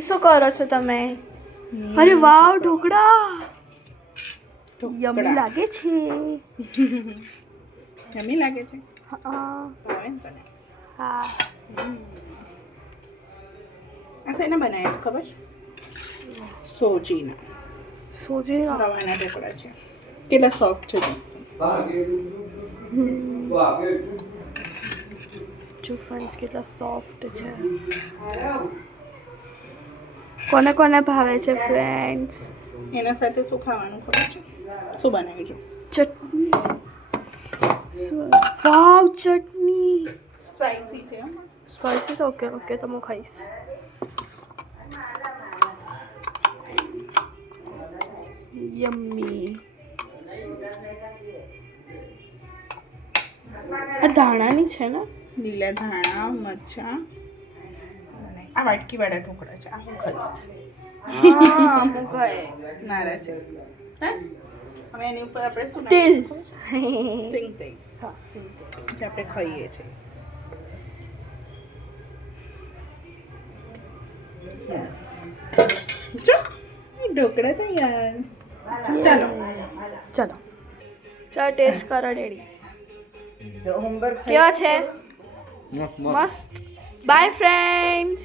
શું કરો છો તમે? અરે વાવ, ઢોકળા યમ્મી લાગે છે. યમ્મી લાગે છે. હા ભાવે ને તને? હા. આ શેના બનાવ્યા છે ખબર છે? સોજીના સોજીના રવાના ઢોકળા છે. કેટલા સોફ્ટ છે જો ફ્રેન્ડ્સ, કેટલા સોફ્ટ છે. કોને કોને ભાવે છે ફ્રેન્ડ્સ? એના સાથે શું ખાવાનું ખબર છે? શું બનાવ્યું છે? ચટણી. વાવ, ચટણી સ્પાઈસી છે. સ્પાઈસી છે. ઓકે ઓકે, તો હું ખાઈશ. યમ્મી. આ ધાણાની છે ને? લીલા ધાણા, મરચાં અને આ વાટકીવાળા ઢોકળા છે. આ હું ખાઈશ. હા, હું ખાય. મારા છે. હે? હવે એની ઉપર આપણે શું તેલ. નાખીશું? સિંગ તેલ. હા, સિંગ તેલ. જે આપણે ખાઈએ છીએ. જો ઢોકળા તૈયાર. ચાલો ચાલો ટેસ્ટ કરો ડેડી. હોમવર્ક કેવા છે? મસ્ત. By friends.